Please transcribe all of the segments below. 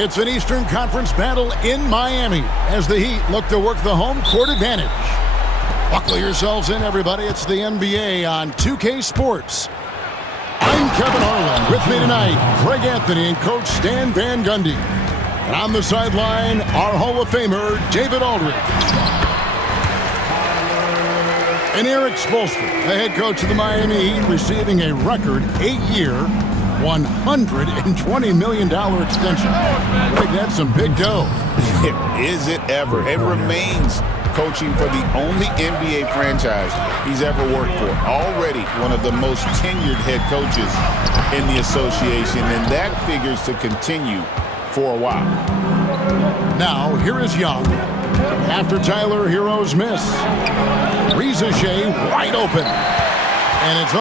It's an Eastern Conference battle in Miami as the Heat look to work the home court advantage. Buckle yourselves in, everybody. It's the NBA on 2K Sports. I'm Kevin Harlan. With me tonight, Greg Anthony and Coach Stan Van Gundy. And on the sideline, our Hall of Famer, David Aldridge. And Erik Spoelstra, the head coach of the Miami Heat, receiving a record 8-year, $120 million extension. Greg, that's some big dough. Is it ever? It remains coaching for the only NBA franchise he's ever worked for. Already one of the most tenured head coaches in the association, and that figures to continue for a while. Now, here is Young. After Tyler Herro's miss, Reza Shea wide open. And it's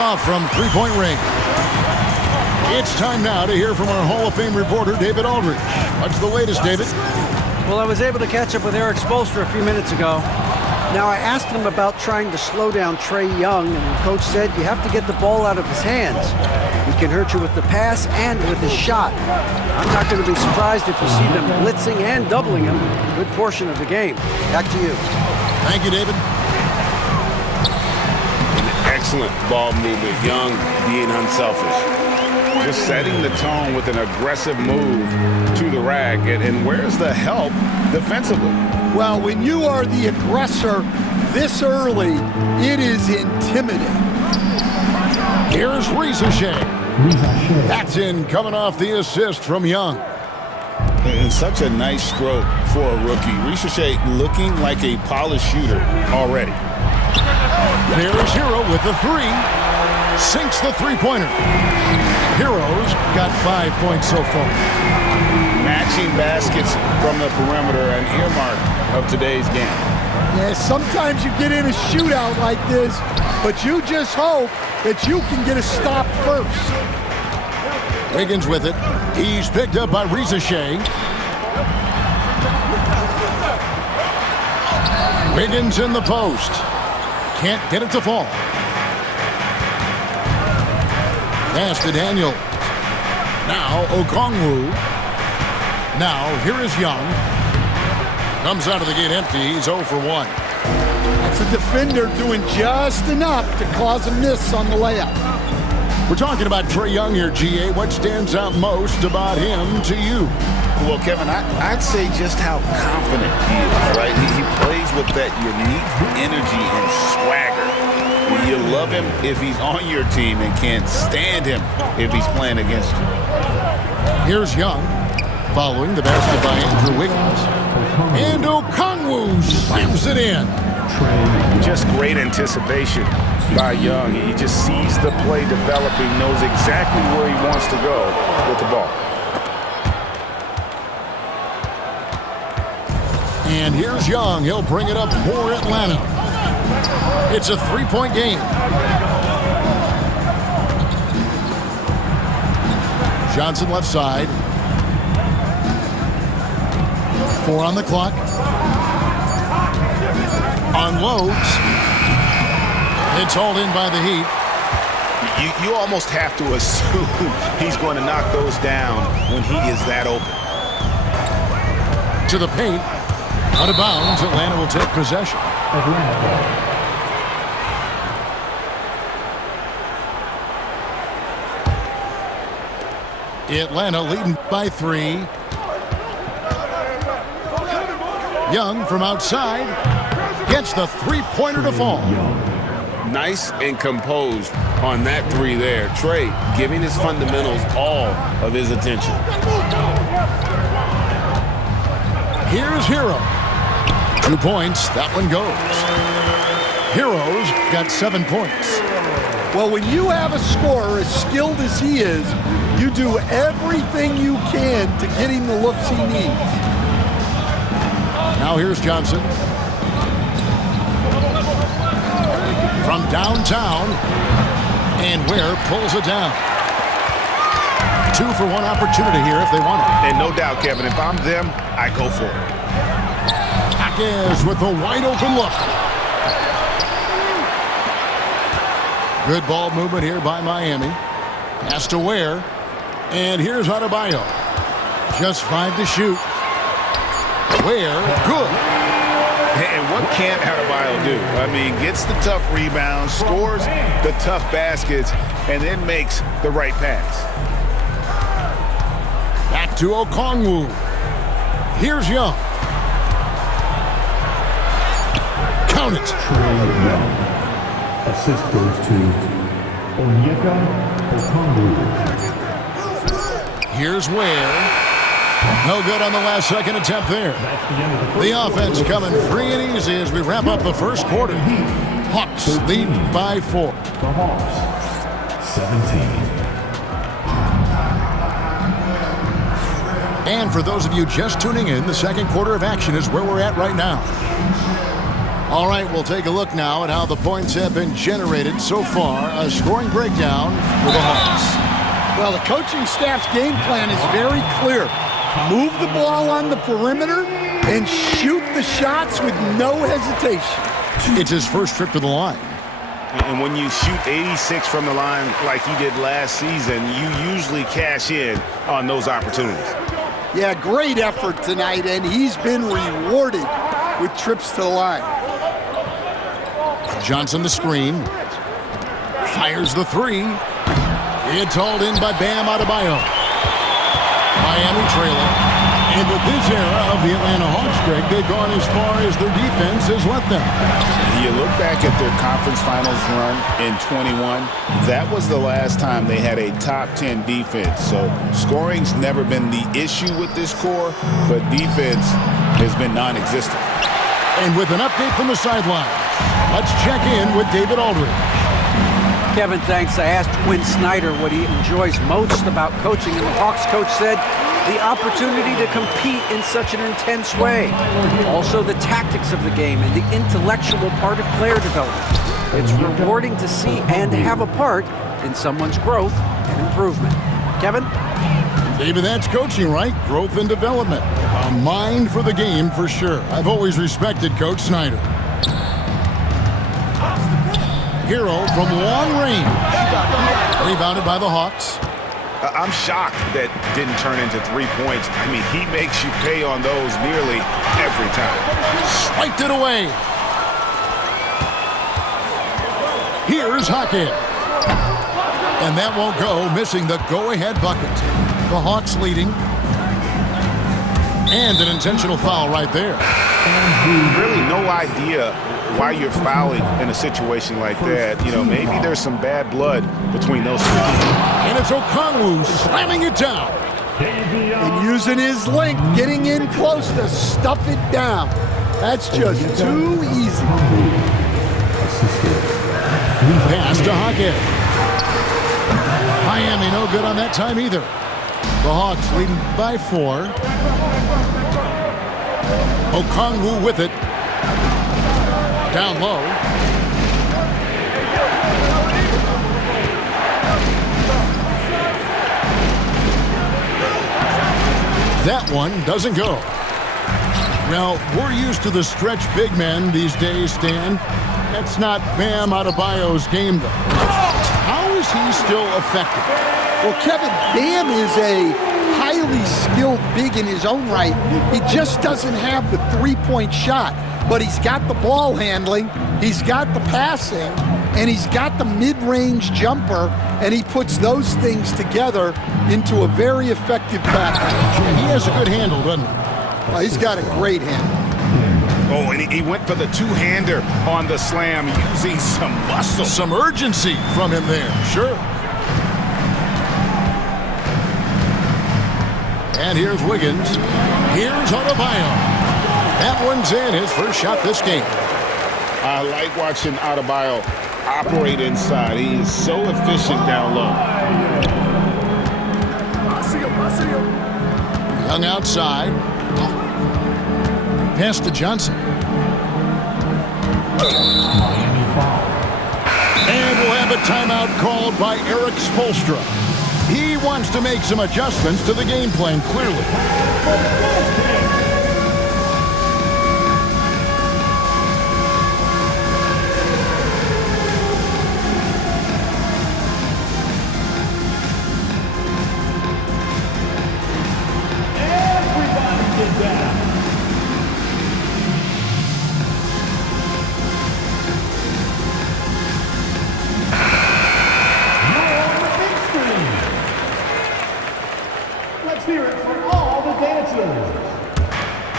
off from three-point range. It's time now to hear from our Hall of Fame reporter, David Aldridge. What's the latest, David? Well, I was able to catch up with Erik Spoelstra a few minutes ago. Now, I asked him about trying to slow down Trae Young, and the coach said you have to get the ball out of his hands. He can hurt you with the pass and with his shot. I'm not going to be surprised if you see them blitzing and doubling him a good portion of the game. Back to you. Thank you, David. Excellent ball movement. Young being unselfish. Just setting the tone with an aggressive move to the rack. And where's the help defensively? Well, when you are the aggressor this early, it is intimidating. Here's Reza Shea. That's in, coming off the assist from Young. And such a nice stroke for a rookie. Reza Shea looking like a polished shooter already. There's Herro with the three. Sinks the three-pointer. Herro's got 5 points so far. Matching baskets from the perimeter, an earmark of today's game. Yeah, sometimes you get in a shootout like this, but you just hope that you can get a stop first. Wiggins with it. He's picked up by Reza Shea. Wiggins in the post. Can't get it to fall. Pass to Daniel. Now Okongwu. Now here is Young. Comes out of the gate empty. He's 0 for 1. That's a defender doing just enough to cause a miss on the layup. We're talking about Trae Young here, GA. What stands out most about him to you? Well, Kevin, I'd say just how confident he is, right? He plays with that unique energy and swagger. You love him if he's on your team and can't stand him if he's playing against you. Here's Young, following the basket by Andrew Wiggins. And Okongwu slams it in. Just great anticipation by Young. He just sees the play developing, knows exactly where he wants to go with the ball. And here's Young. He'll bring it up for Atlanta. It's a three-point game. Johnson left side. 4 on the clock. Unloads. It's hauled in by the Heat. You almost have to assume he's going to knock those down when he is that open. To the paint. Out of bounds, Atlanta will take possession. Atlanta leading by 3. Young from outside gets the three-pointer to fall. Nice and composed on that 3 there. Trae giving his fundamentals all of his attention. Here's Herro. 2 points. That one goes. Herro's got 7 points. Well, when you have a scorer as skilled as he is, you do everything you can to get him the looks he needs. Now here's Johnson. from downtown. And Ware pulls it down. 2-for-1 opportunity here if they want it. And no doubt, Kevin, if I'm them, I go for it. Jaquez with a wide open look. Good ball movement here by Miami. Pass to Ware. And here's Adebayo. Just 5 to shoot. Ware, good. And what can't Adebayo do? I mean, gets the tough rebounds, scores the tough baskets, and then makes the right pass. Back to Okongwu. Here's Young. Count it. Assist goes to Onyeka Okongwu. Here's Ware. No good on the last second attempt there. The offense coming free and easy as we wrap up the first quarter. Hawks lead by 4. The Hawks, 17. And for those of you just tuning in, the second quarter of action is where we're at right now. All right, we'll take a look now at how the points have been generated so far. A scoring breakdown for the Hawks. Well, the coaching staff's game plan is very clear. Move the ball on the perimeter and shoot the shots with no hesitation. It's his first trip to the line. And when you shoot 86 from the line like he did last season, you usually cash in on those opportunities. Yeah, great effort tonight, and he's been rewarded with trips to the line. Johnson the screen. Fires the 3. It's hauled in by Bam Adebayo. Miami trailing. And with this era of the Atlanta Hawks, Greg, they've gone as far as their defense has let them. You look back at their conference finals run in 21, that was the last time they had a top 10 defense. So scoring's never been the issue with this core, but defense has been non-existent. And with an update from the sideline, let's check in with David Aldridge. Kevin, thanks. I asked Quinn Snyder what he enjoys most about coaching, and the Hawks coach said the opportunity to compete in such an intense way. Also, the tactics of the game and the intellectual part of player development. It's rewarding to see and have a part in someone's growth and improvement. Kevin? David, that's coaching, right? Growth and development. A mind for the game for sure. I've always respected Coach Snyder. Hero from long range. Rebounded by the Hawks. I'm shocked that didn't turn into 3 points. I mean, he makes you pay on those nearly every time. Swiped it away. Here's Hackett. And that won't go, missing the go-ahead bucket. The Hawks leading. And an intentional foul right there. Really no idea why you're fouling in a situation like that. You know, maybe there's some bad blood between those two. And it's Okongwu slamming it down. And using his length, getting in close to stuff it down. That's just too easy. Pass to Hackett. Miami no good on that time either. The Hawks leading by 4. Okongwu with it. Down low. That one doesn't go. Now, we're used to the stretch big men these days, Stan. That's not Bam Adebayo's game, though. How is he still effective? Well, Kevin, Bam is a highly skilled big in his own right. He just doesn't have the three-point shot. But he's got the ball handling, he's got the passing, and he's got the mid-range jumper, and he puts those things together into a very effective package. He has a good handle, doesn't he? Well, he's got a great handle. Oh, and he went for the two-hander on the slam using some muscle. Some urgency from him there, sure. And here's Wiggins. Here's Adebayo. That one's in, his first shot this game. I like watching Adebayo operate inside. He is so efficient down low. Young outside. Pass to Johnson. Timeout called by Erik Spoelstra. He wants to make some adjustments to the game plan, clearly.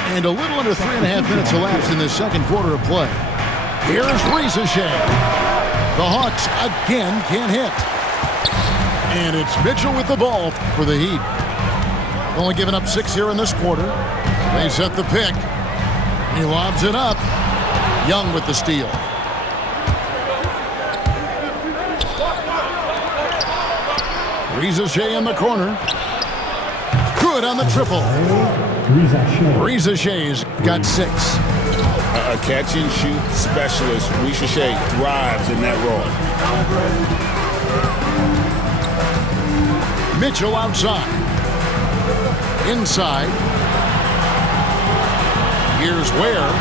And a little under 3.5 minutes elapsed in this second quarter of play. Here's Risacher. The Hawks again can't hit. And it's Mitchell with the ball for the Heat. Only giving up 6 here in this quarter. They set the pick. He lobs it up. Young with the steal. Risacher in the corner. Good on the triple. Risacher's got 6. A catch-and-shoot specialist. Risacher thrives in that role. Mitchell outside. Inside. Here's Ware.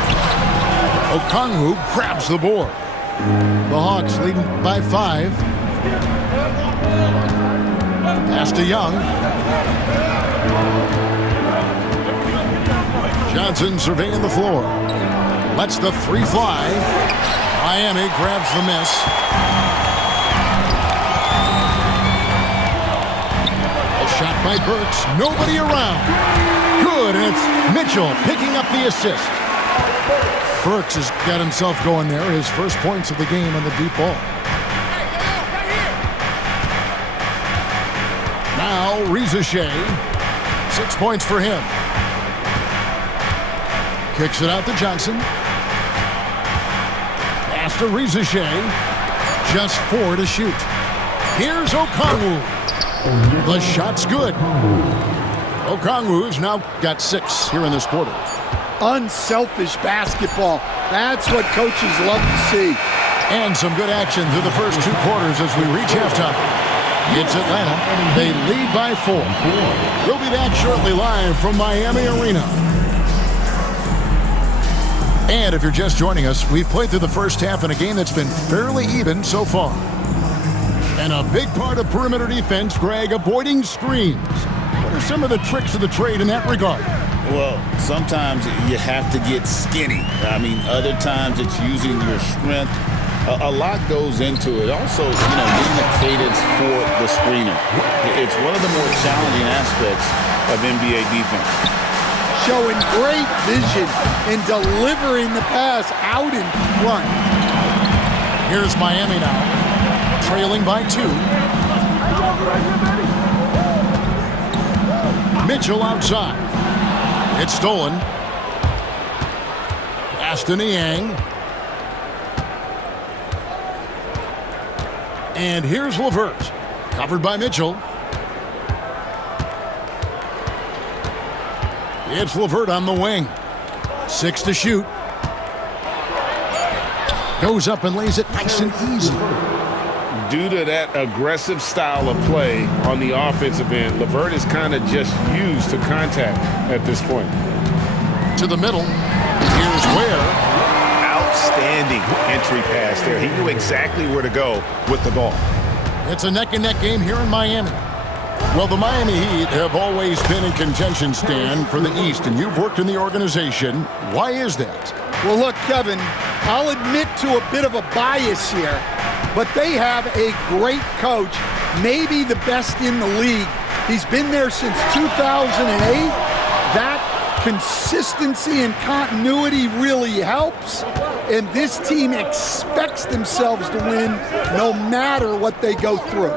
Okongwu grabs the board. The Hawks leading by 5. Pass to Young. Johnson surveying the floor. Lets the 3 fly. Miami grabs the miss. A shot by Burks. Nobody around. Good, and it's Mitchell picking up the assist. Burks has got himself going there. His first points of the game on the deep ball. Now Risacher. 6 points for him. Kicks it out to Johnson. Pass to Risacher. Just 4 to shoot. Here's Okongwu. The shot's good. Okongwu's now got 6 here in this quarter. Unselfish basketball. That's what coaches love to see. And some good action through the first 2 quarters as we reach halftime. It's Atlanta. They lead by 4. We'll be back shortly live from Miami Arena. And if you're just joining us, we've played through the first half in a game that's been fairly even so far. And a big part of perimeter defense, Greg, avoiding screens. What are some of the tricks of the trade in that regard? Well, sometimes you have to get skinny. I mean, other times it's using your strength. A lot goes into it. Also, getting the cadence for the screener. It's one of the more challenging aspects of NBA defense. Showing great vision and delivering the pass out in front. Here's Miami now, trailing by 2. Mitchell outside. It's stolen. Pass to Niang. And here's LeVert, covered by Mitchell. It's LeVert on the wing. 6 to shoot. Goes up and lays it nice and easy. Due to that aggressive style of play on the offensive end, LeVert is kind of just used to contact at this point. To the middle. Here's Ware. Outstanding entry pass there. He knew exactly where to go with the ball. It's a neck-and-neck game here in Miami. Well, the Miami Heat have always been in contention, Stan, for the East, and you've worked in the organization. Why is that? Well, look, Kevin, I'll admit to a bit of a bias here, but they have a great coach, maybe the best in the league. He's been there since 2008. That consistency and continuity really helps, and this team expects themselves to win no matter what they go through.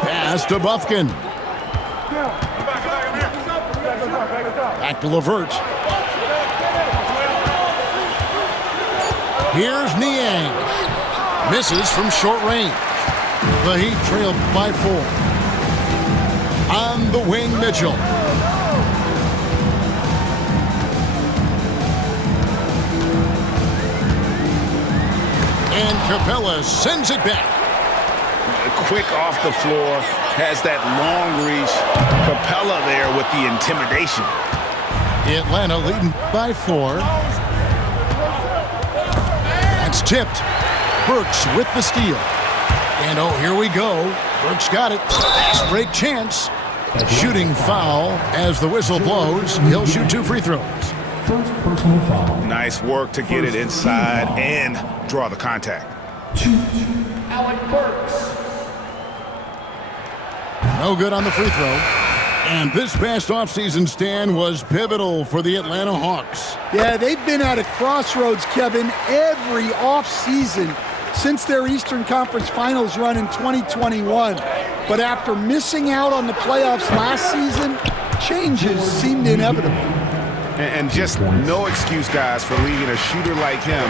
Pass to Bufkin. Back to LeVert. Here's Niang. Misses from short range. The Heat trail by 4. On the wing, Mitchell. And Capella sends it back. quick off the floor, has that long reach. Capella there with the intimidation. Atlanta leading by 4. That's tipped. Burks with the steal. And oh, here we go. Burks got it. Fast break chance. Shooting foul as the whistle blows. He'll shoot 2 free throws. First personal foul. Nice work to get it inside and draw the contact. Alec Burks. No good on the free throw. And this past offseason, Stan, was pivotal for the Atlanta Hawks. Yeah, they've been at a crossroads, Kevin, every offseason since their Eastern Conference Finals run in 2021. But after missing out on the playoffs last season, changes seemed inevitable. And just no excuse, guys, for leaving a shooter like him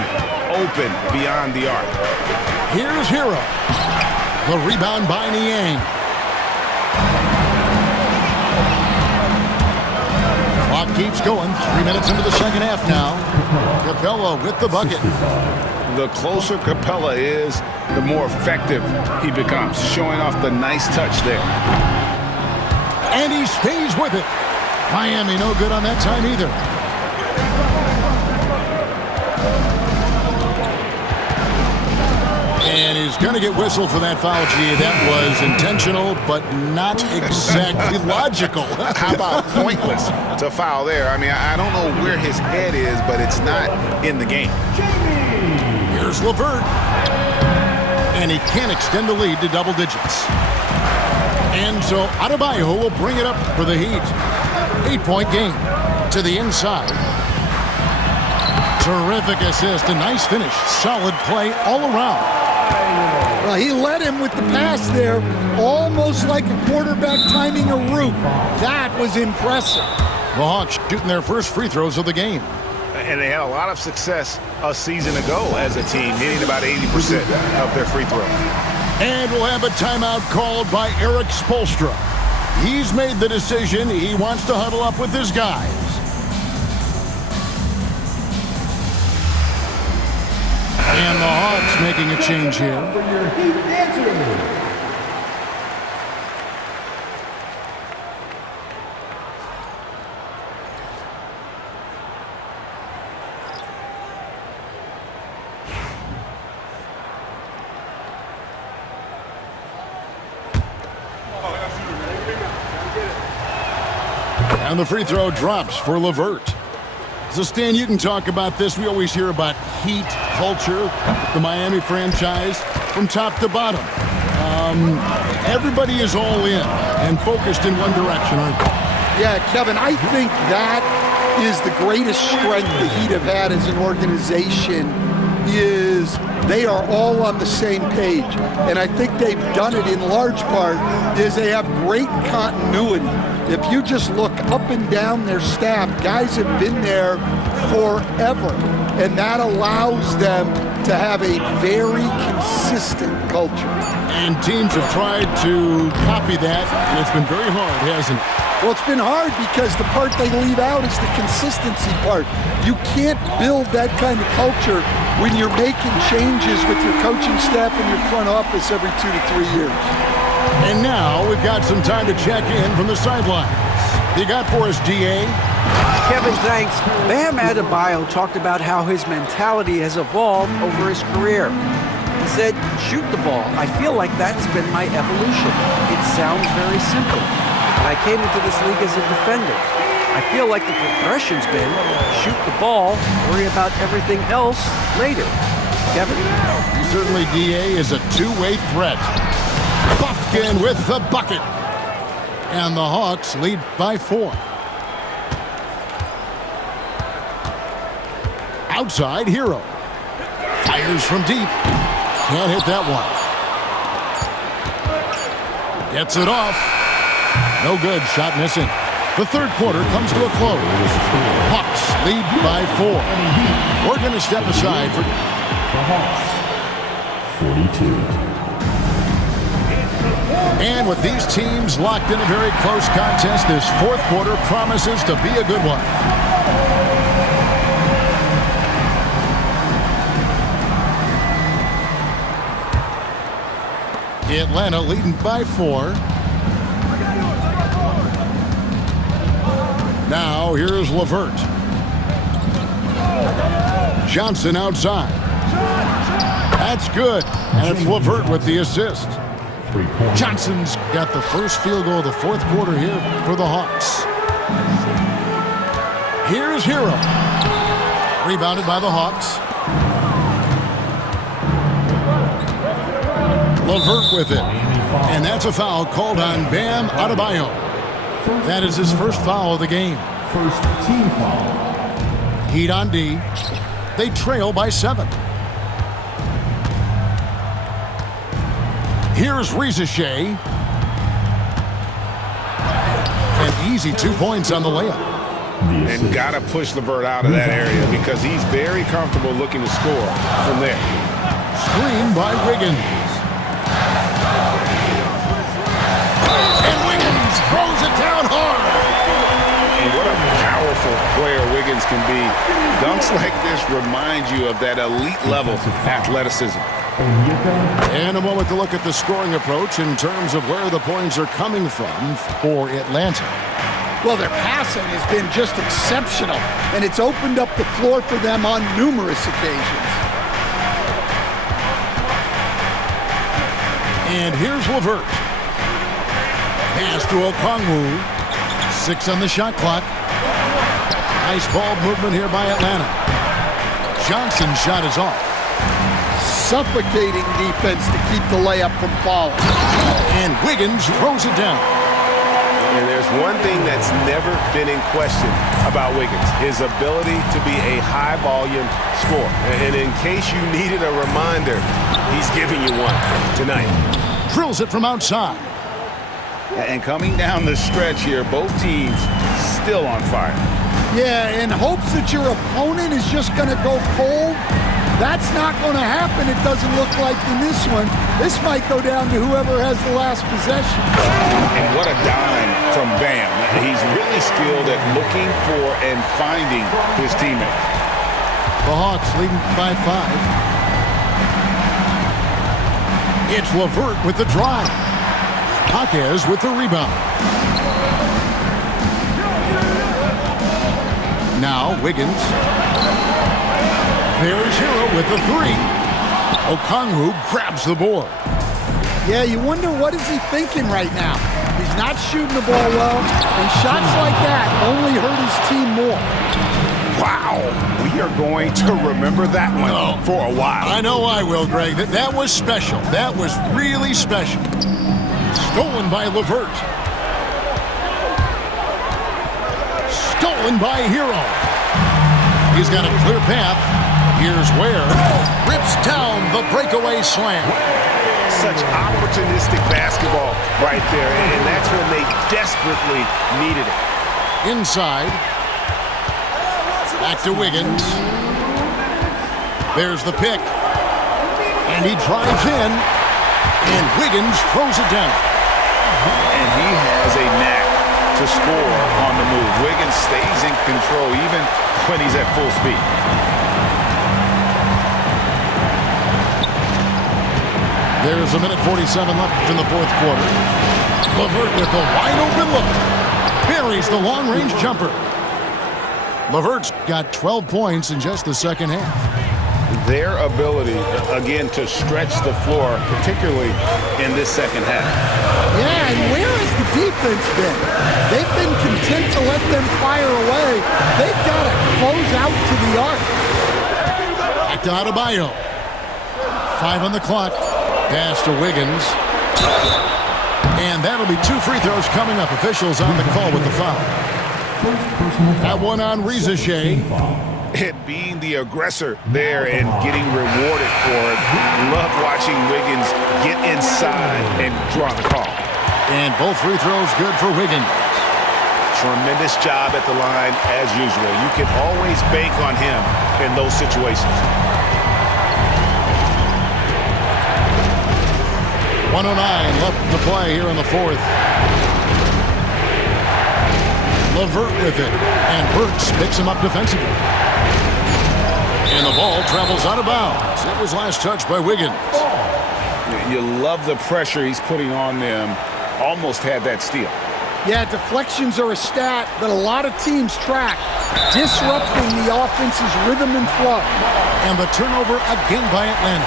open beyond the arc. Here's Hero. The rebound by Niang. Clock keeps going. 3 minutes into the second half now. Capella with the bucket. The closer Capella is, the more effective he becomes, showing off the nice touch there. And he stays with it. Miami no good on that time either. And he's going to get whistled for that foul, G. That was intentional, but not exactly logical. How about pointless to foul there? I mean, I don't know where his head is, but it's not in the game. Here's LeVert. And he can't extend the lead to double digits. And so Adebayo will bring it up for the Heat. 8-point game to the inside. Terrific assist, a nice finish. Solid play all around. Well, he led him with the pass there, almost like a quarterback timing a route. That was impressive. The Hawks shooting their first free throws of the game. And they had a lot of success a season ago as a team, hitting about 80% of their free throws. And we'll have a timeout called by Eric Spoelstra. He's made the decision. He wants to huddle up with his guys. And the Hawks making a change here. For your Heat dancer. And the free throw drops for LeVert. So, Stan, you can talk about this. We always hear about Heat culture, the Miami franchise, from top to bottom. Everybody is all in and focused in one direction, aren't they? Yeah, Kevin, I think that is the greatest strength the Heat have had as an organization is they are all on the same page. And I think they've done it in large part is they have great continuity. If you just look up and down their staff, guys have been there forever. And that allows them to have a very consistent culture. And teams have tried to copy that, and it's been very hard, hasn't it? Well, it's been hard because the part they leave out is the consistency part. You can't build that kind of culture when you're making changes with your coaching staff and your front office every 2 to 3 years. And now we've got some time to check in from the sidelines. You got for us, DA? Kevin, thanks. Bam Adebayo talked about how his mentality has evolved over his career. He said, shoot the ball. I feel like that's been my evolution. It sounds very simple. And I came into this league as a defender. I feel like the progression's been shoot the ball, worry about everything else later. Kevin? Certainly, DA is a two-way threat. Buffkin with the bucket. And the Hawks lead by 4. Outside, Hero. Fires from deep. Can't hit that one. Gets it off. No good. Shot missing. The third quarter comes to a close. Hawks lead by 4. We're going to step aside for The Hawks. 42. And with these teams locked in a very close contest, this fourth quarter promises to be a good one. Atlanta leading by 4. Now here's LeVert. Johnson outside. That's good. And it's LeVert with the assist. 3 points. Johnson's got the first field goal of the fourth quarter here for the Hawks. Here's Hero. Rebounded by the Hawks. LeVert with it. And that's a foul called on Bam Adebayo. That is his first foul of the game. First team foul. Heat on D. They trail by 7. Here's Reza Shea. An easy 2 points on the layup. And got to push LeVert out of that area because he's very comfortable looking to score from there. Screen by Wiggins. And Wiggins throws it down hard. And what a powerful player Wiggins can be. Dunks like this remind you of that elite level athleticism. And a moment to look at the scoring approach in terms of where the points are coming from for Atlanta. Well, their passing has been just exceptional, and it's opened up the floor for them on numerous occasions. And here's LeVert. Pass to Okongwu. 6 on the shot clock. Nice ball movement here by Atlanta. Johnson's shot is off. Suffocating defense to keep the layup from falling. And Wiggins throws it down. And there's one thing that's never been in question about Wiggins, his ability to be a high-volume scorer. And in case you needed a reminder, he's giving you one tonight. Drills it from outside. And coming down the stretch here, both teams still on fire. Yeah, in hopes that your opponent is just going to go cold. That's not going to happen, it doesn't look like in this one. This might go down to whoever has the last possession. And what a dime from Bam. He's really skilled at looking for and finding his teammates. The Hawks leading by 5. It's LeVert with the drive. Jaquez with the rebound. Now Wiggins. There's Hero with the 3. Okongwu grabs the board. Yeah, you wonder what is he thinking right now. He's not shooting the ball well, and shots like that only hurt his team more. Wow, we are going to remember that one for a while. I know I will, Greg. That was special. That was really special. Stolen by LeVert. Stolen by Hero. He's got a clear path. Here's Ware. Rips down the breakaway slam. Such opportunistic basketball right there, and that's when they desperately needed it. Inside. Back to Wiggins. There's the pick. And he drives in. And Wiggins throws it down. And he has a knack to score on the move. Wiggins stays in control even when he's at full speed. There's a minute 47 left in the fourth quarter. LeVert with a wide open look. Buries the long-range jumper. LeVert's got 12 points in just the second half. Their ability, again, to stretch the floor, particularly in this second half. Yeah, and where has the defense been? They've been content to let them fire away. They've got to close out to the arc. Back to Adebayo. 5 on the clock. Pass to Wiggins. And that'll be 2 free throws coming up. Officials on the call with the foul. That one on Reza Shea. And being the aggressor there and getting rewarded for it. Love watching Wiggins get inside and draw the call. And both free throws good for Wiggins. Tremendous job at the line as usual. You can always bank on him in those situations. 109 left to play here in the fourth. LeVert with it, and Burks picks him up defensively. And the ball travels out of bounds. It was last touched by Wiggins. You love the pressure he's putting on them. Almost had that steal. Yeah, deflections are a stat that a lot of teams track, disrupting the offense's rhythm and flow. And the turnover again by Atlanta.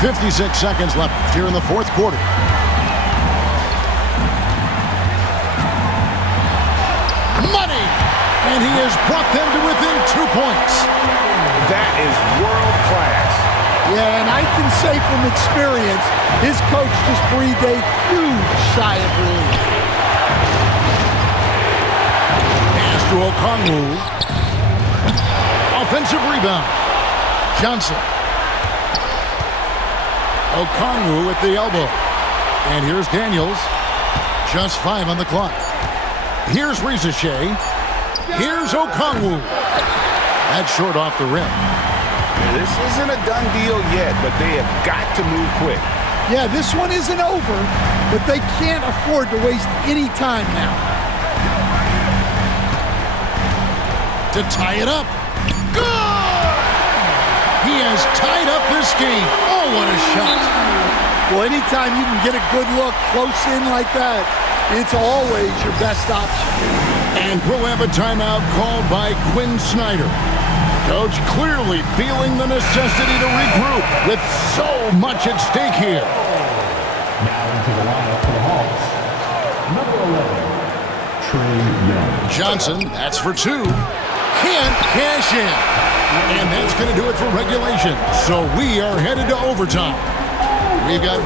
56 seconds left here in the fourth quarter. Money! And he has brought them to within 2 points. That is world class. Yeah, and I can say from experience, his coach just breathed a huge sigh of relief. Pass to Okongwu. Offensive rebound. Johnson. Okongwu with the elbow. And here's Daniels. Just 5 on the clock. Here's Risache. Here's Okongwu. That's short off the rim. This isn't a done deal yet, but they have got to move quick. Yeah, this one isn't over, but they can't afford to waste any time now. To tie it up. Good! He has tied up this game. Oh, what a shot. Well, anytime you can get a good look close in like that, it's always your best option. And we'll have a timeout called by Quinn Snyder. Coach clearly feeling the necessity to regroup with so much at stake here. Now into the lineup for the Hawks. Number 11, Trae Young. Johnson, that's for 2. Can't cash in. And that's going to do it for regulation. So we are headed to overtime. We've got...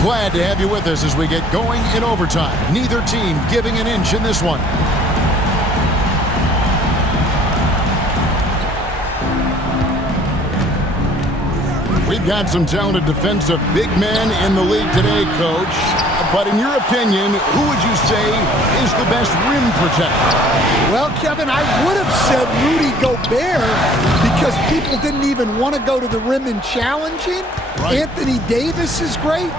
Glad to have you with us as we get going in overtime. Neither team giving an inch in this one. We've got some talented defensive big men in the league today, Coach. But in your opinion, who would you say is the best rim protector? Well, Kevin, I would have said Rudy Gobert because people didn't even want to go to the rim and challenge him. Right. Anthony Davis is great.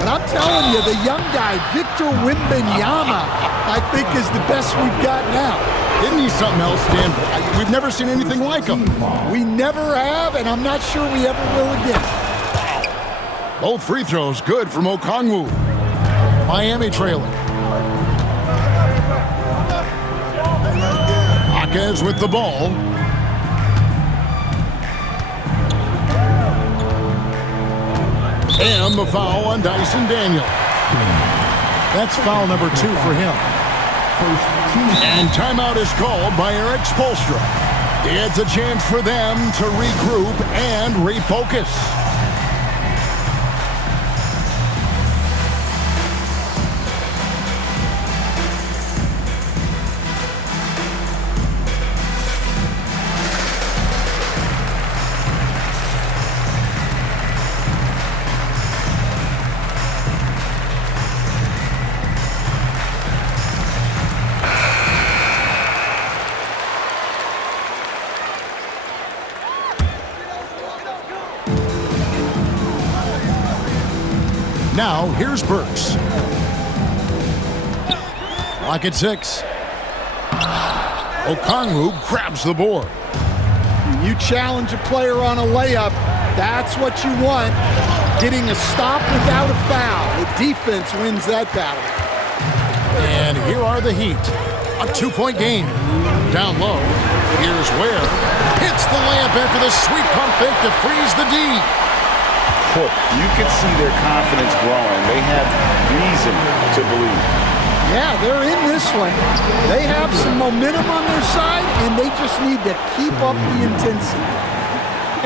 But I'm telling you, the young guy, Victor Wembanyama, I think is the best we've got now. Isn't he something else, Dan? We've never seen anything like him. We never have, and I'm not sure we ever will again. Both free throws good from Okongwu. Miami trailing. Jaquez with the ball. And the foul on Dyson Daniels. That's foul number 2 for him. And timeout is called by Eric Spoelstra. It's a chance for them to regroup and refocus. Now, here's Burks. Clock at 6. Okongwu grabs the board. When you challenge a player on a layup, that's what you want. Getting a stop without a foul. The defense wins that battle. And here are the Heat. A 2-point game. Down low. Here's Ware. Hits the layup after the sweet pump fake to freeze the D. You can see their confidence growing. They have reason to believe. Yeah, they're in this one. They have some momentum on their side, and they just need to keep up the intensity.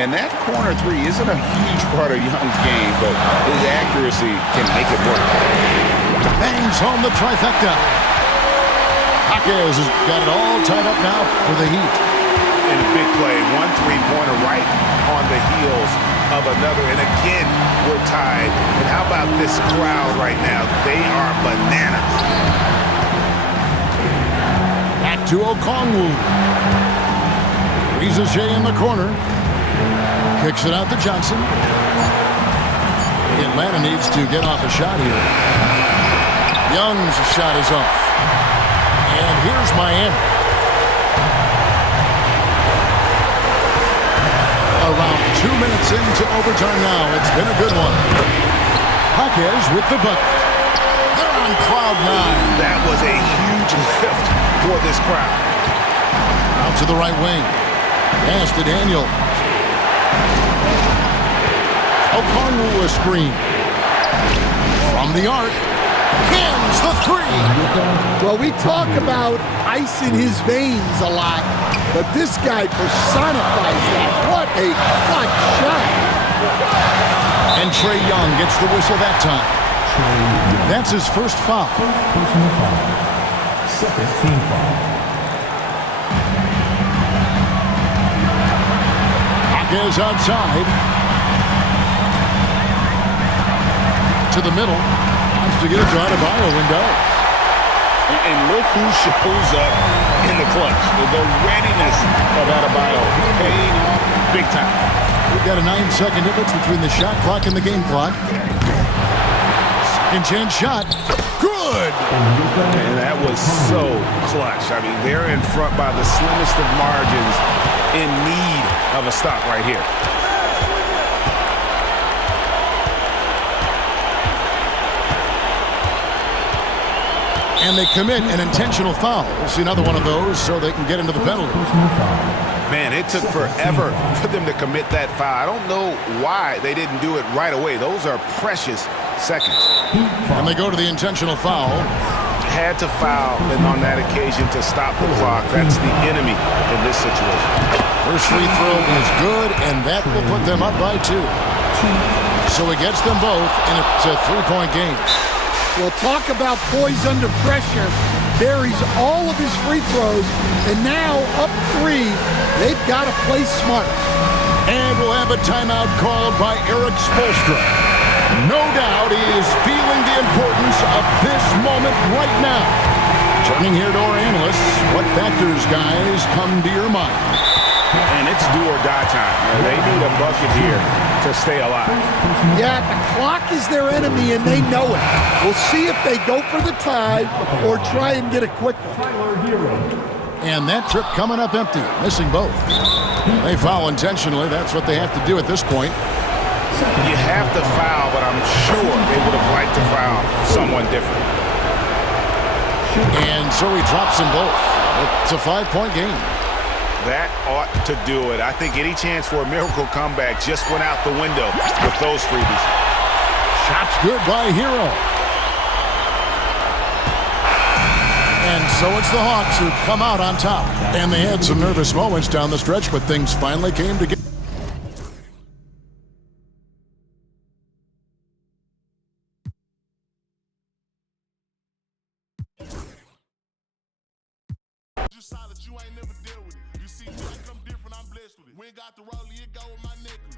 And that corner 3 isn't a huge part of Young's game, but his accuracy can make it work. Bangs home the trifecta. Jaquez has got it all tied up now for the Heat. In a big play, 1 3-pointer right on the heels of another. And again, we're tied. And how about this crowd right now? They are bananas. Back to Okongwu. Risache in the corner. Kicks it out to Johnson. Atlanta needs to get off a shot here. Young's shot is off. And here's Miami. It's into overtime now. It's been a good one. Jaquez with the bucket. They're on cloud nine. That was a huge lift for this crowd. Out to the right wing. Pass to Daniel. O'Connell a screen. From the arc. Hins the three. Well, we talk about ice in his veins a lot, but this guy personifies that. What a clutch shot. And Trae Young gets the whistle that time. That's his first foul. Personal foul. Second team foul. Jaquez outside. To the middle. Wants to get it to Adebayo window. And look who shows up in the clutch. The readiness of Adebayo paying off big time. We've got a 9-second difference between the shot clock and the game clock. Second chance shot. Good! And that was so clutch. I mean, they're in front by the slimmest of margins, in need of a stop right here. And they commit an intentional foul. We'll see another one of those so they can get into the penalty. Man, it took forever for them to commit that foul. I don't know why they didn't do it right away. Those are precious seconds. And they go to the intentional foul. Had to foul, and on that occasion to stop the clock. That's the enemy in this situation. First free throw is good, and that will put them up by 2. So he gets them both, and it's a 3-point game. Well, talk about poise under pressure. Buries all of his free throws, and now up 3, they've got to play smart. And we'll have a timeout called by Erik Spoelstra. No doubt he is feeling the importance of this moment right now. Turning here to our analysts, what factors, guys, come to your mind? And it's do or die time. They need a bucket here to stay alive. Yeah, the clock is their enemy, and they know it. We'll see if they go for the tie or try and get a quick one. And that trip coming up empty, missing both. They foul intentionally. That's what they have to do at this point. You have to foul, but I'm sure they would have liked to foul someone different. And so he drops them both. It's a 5-point game. That ought to do it. I think any chance for a miracle comeback just went out the window with those freebies. Shots good by Hero. And so it's the Hawks who come out on top. And they had some nervous moments down the stretch, but things finally came together. Solid, you ain't never dealt with it. You see me, I come different, I'm blessed with it. We ain't got the rollie, it go with my necklace.